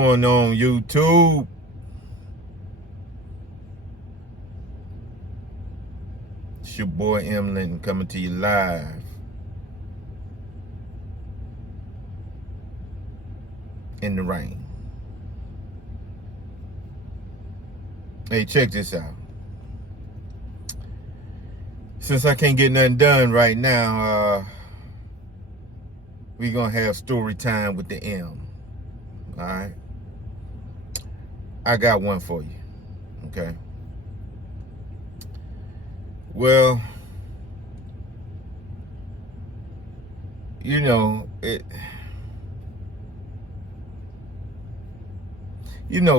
going on, YouTube? It's your boy M. Linton coming to you live. In the rain. Hey, check this out. Since I can't get nothing done right now, we're gonna have story time with the M. Alright? I got one for you. Okay. Well, you know,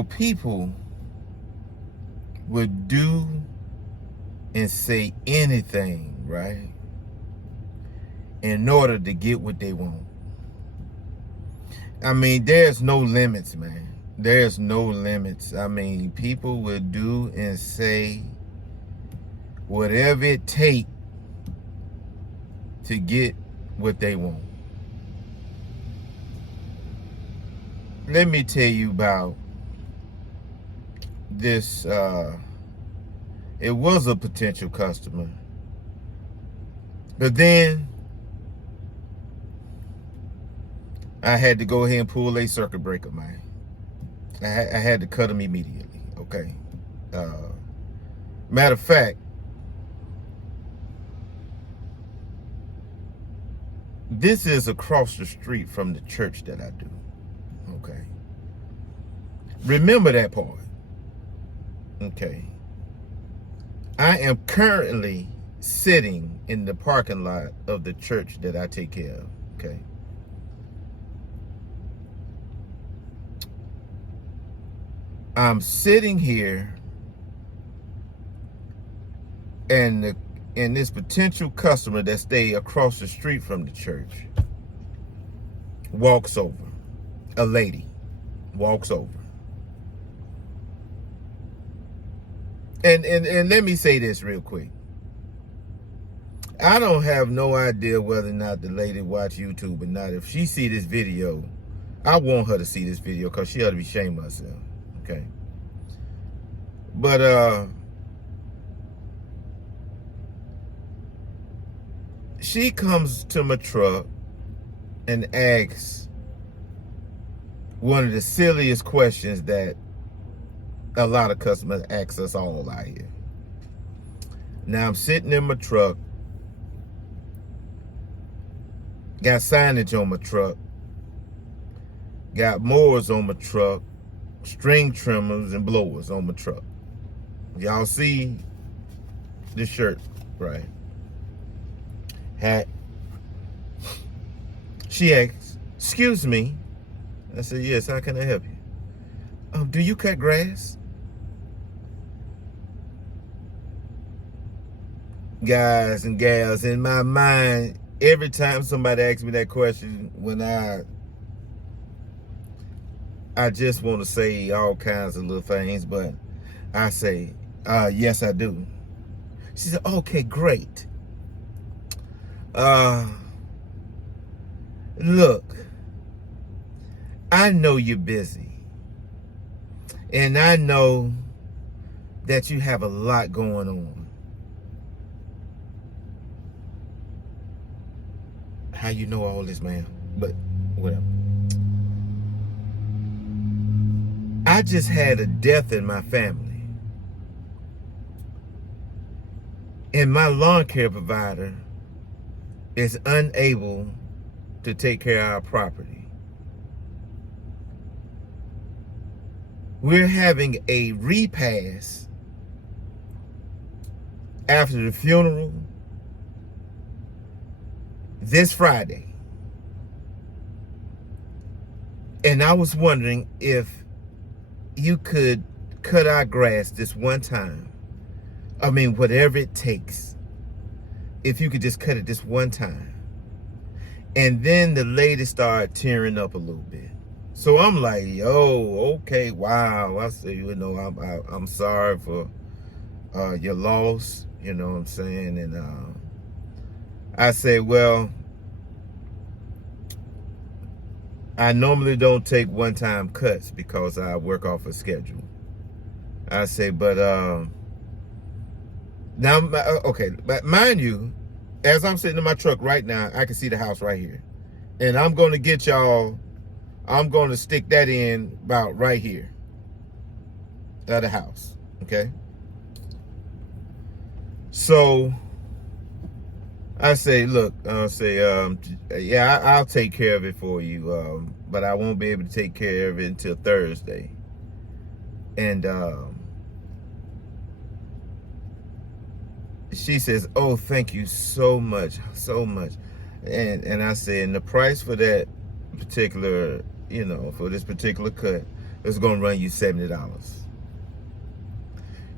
people would do and say anything, right, in order to get what they want. I mean, there's no limits, man. There's no limits. I mean, people would do and say whatever it takes to get what they want. Let me tell you about this. It was a potential customer, but then I had to go ahead and pull a circuit breaker, man. I had to cut him immediately. Okay. Matter of fact, this is across the street from the church that I do. Okay. Remember that part. Okay. I am currently sitting in the parking lot of the church that I take care of. Okay. I'm sitting here, and this potential customer that stay across the street from the church walks over. A lady walks over. And let me say this real quick. I don't have no idea whether or not the lady watch YouTube or not. If she see this video, I want her to see this video because she ought to be ashamed of herself. Okay. But she comes to my truck and asks one of the silliest questions that a lot of customers ask us all out here. Now I'm sitting in my truck, got signage on my truck, got mowers on my truck, string trimmers and blowers on my truck. Y'all see this shirt, right? Hat. She asks, "Excuse me." I said, "Yes, how can I help you?" "Do you cut grass?" Guys and gals, in my mind, every time somebody asks me that question, when I just want to say all kinds of little things, but I say, yes, I do. She said, "Okay, great. Look, I know you're busy, and I know that you have a lot going on. How you know all this, man? But whatever. I just had a death in my family, and my lawn care provider is unable to take care of our property. We're having a repast after the funeral this Friday. And I was wondering if you could cut our grass this one time. I mean, whatever it takes. If you could just cut it this one time." And then the lady started tearing up a little bit. So I'm like, "Oh, okay, wow." I said, I'm sorry for your loss, you know what I'm saying? And I say, "Well, I normally don't take one-time cuts because I work off a schedule. I say, but now, okay, but mind you, as I'm sitting in my truck right now, I can see the house right here. And I'm going to get y'all, I'm going to stick that in about right here at the house, okay? So I say, look, I'll say, yeah, I'll take care of it for you, but I won't be able to take care of it until Thursday. And she says, oh, thank you so much, so much. And I say, and the price for that particular, you know, for this particular cut is going to run you $70.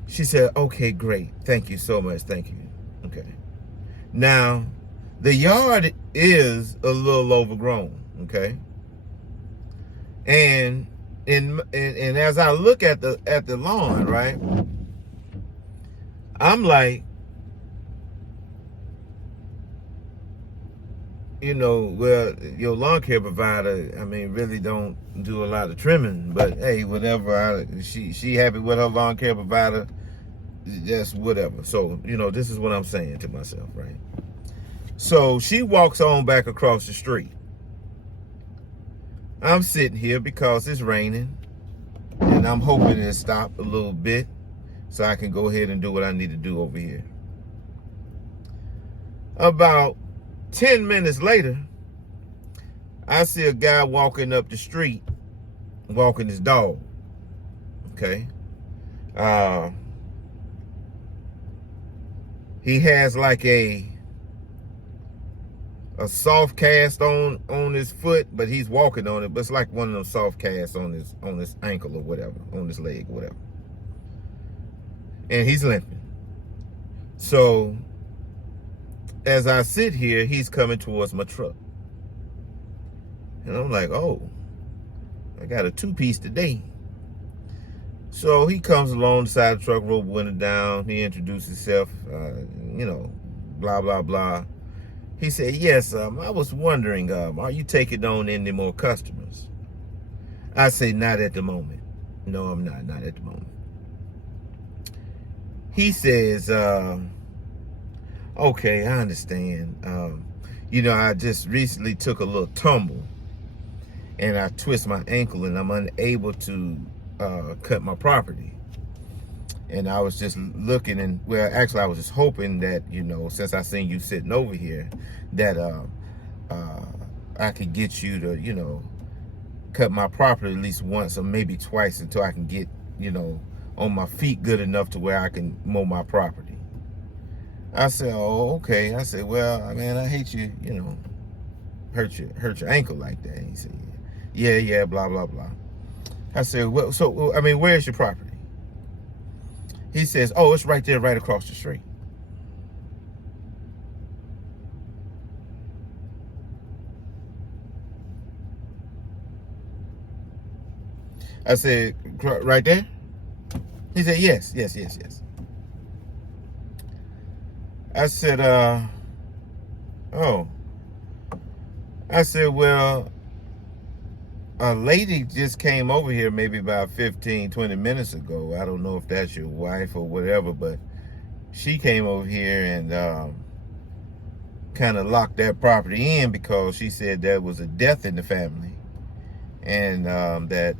She said, okay, great. Thank you so much. Thank you. Okay. Now, the yard is a little overgrown, okay? And as I look at the lawn, right? I'm like, you know, well, your lawn care provider, I mean, really don't do a lot of trimming, but hey, whatever. She happy with her lawn care provider, just whatever. So, you know, this is what I'm saying to myself, right? So she walks on back across the street. I'm sitting here because it's raining, and I'm hoping it stop a little bit so I can go ahead and do what I need to do over here. About 10 minutes later, I see a guy walking up the street, walking his dog, okay? He has like a soft cast on his foot, but he's walking on it, but it's like one of those soft casts on his ankle or whatever, on his leg, whatever. And he's limping. So as I sit here, he's coming towards my truck. And I'm like, oh, I got a two-piece today. So he comes along the side of the truck, roll window down. He introduced himself, you know, blah, blah, blah. He said, yes, I was wondering, are you taking on any more customers? I say, not at the moment. No, I'm not at the moment. He says, okay, I understand. You know, I just recently took a little tumble and I twist my ankle and I'm unable to cut my property. And I was just looking, and well, actually I was just hoping that, you know, since I seen you sitting over here, that I could get you to, you know, cut my property at least once or maybe twice until I can get, you know, on my feet good enough to where I can mow my property. I said, oh, okay. I said, well, man, I hate you, you know, hurt your ankle like that. He said, yeah, blah, blah, blah. I said, well, so, I mean, where's your property? He says, oh, it's right there, right across the street. I said, right there? He said, yes. I said, oh. I said, well, a lady just came over here maybe about 15, 20 minutes ago. I don't know if that's your wife or whatever, but she came over here and kind of locked that property in because she said there was a death in the family and that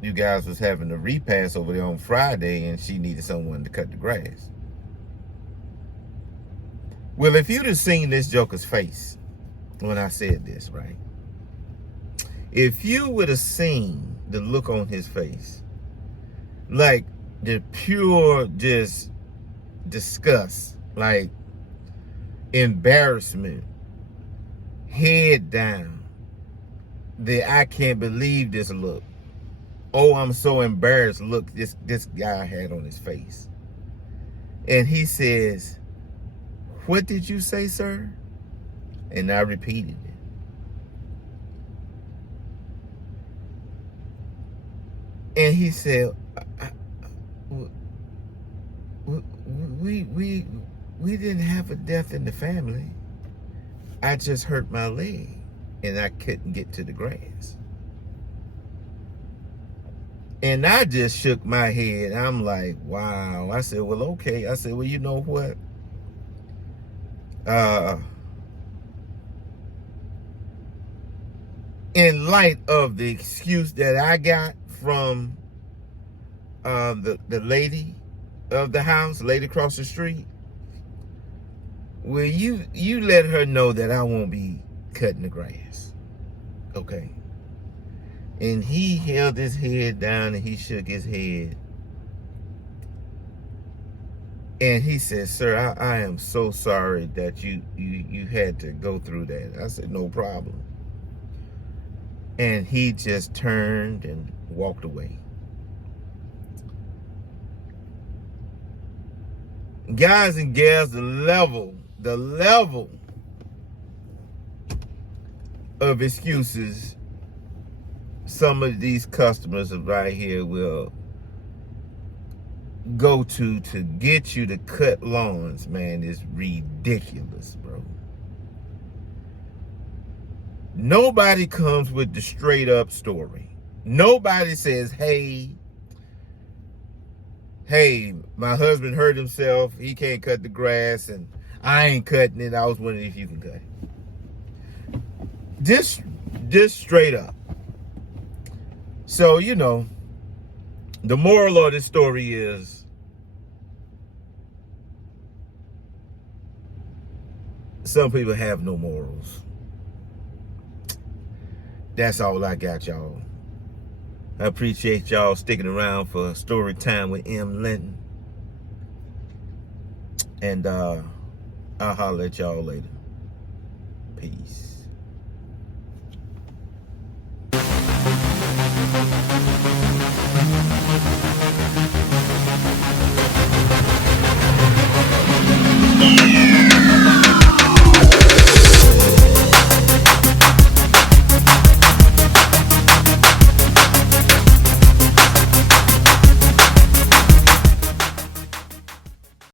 you guys was having a repast over there on Friday and she needed someone to cut the grass. Well, if you'd have seen this joker's face when I said this, right? If you would have seen the look on his face, like the pure just disgust, like embarrassment, head down, the I can't believe this look. Oh, I'm so embarrassed look this guy had on his face. And he says, what did you say, sir? And I repeated it. And he said, we didn't have a death in the family. I just hurt my leg and I couldn't get to the grass. And I just shook my head. I'm like, wow. I said, well, okay. I said, well, you know what? In light of the excuse that I got from the lady of the house, lady across the street, well, you let her know that I won't be cutting the grass, okay? And he held his head down and he shook his head. And he said, sir, I am so sorry that you had to go through that. I said, no problem. And he just turned and walked away. Guys and gals, the level of excuses some of these customers right here will go to get you to cut lawns, man, is ridiculous, bro. Nobody comes with the straight up story. Nobody says, hey, my husband hurt himself, he can't cut the grass, and I ain't cutting it. I was wondering if you can cut it. Just straight up. So, you know, the moral of this story is some people have no morals. That's all I got, y'all. I appreciate y'all sticking around for Story Time with M. Linton. And I'll holler at y'all later. Peace.